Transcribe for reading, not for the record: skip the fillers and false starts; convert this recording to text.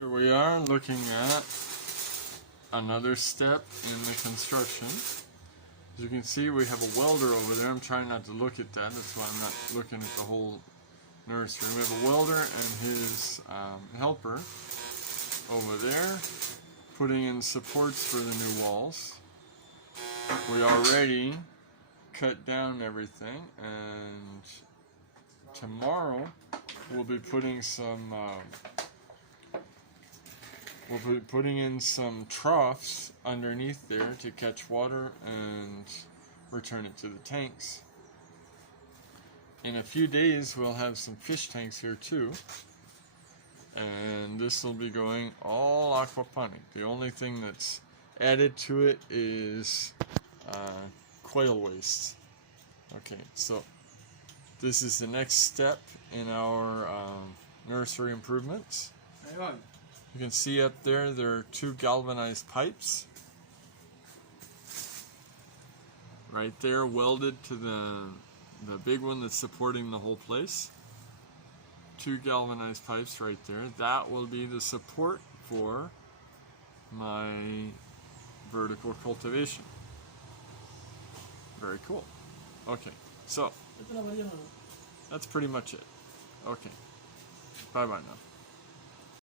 Here we are looking at another step in the construction. As you can see, we have a welder over there. I'm trying not to look at that. That's why I'm not looking at the whole nursery. We have a welder and his helper over there putting in supports for the new walls. We already cut down everything, and tomorrow we'll be putting some in some troughs underneath there to catch water and return it to the tanks. In a few days we'll have some fish tanks here too, and this will be going all aquaponic. The only thing that's added to it is quail waste. Okay, so this is the next step in our nursery improvements. You can see up there are two galvanized pipes right there welded to the big one that's supporting the whole place. Two galvanized pipes right there. That will be the support for my vertical cultivation. Very cool. Okay, so that's pretty much it. Okay, bye bye now.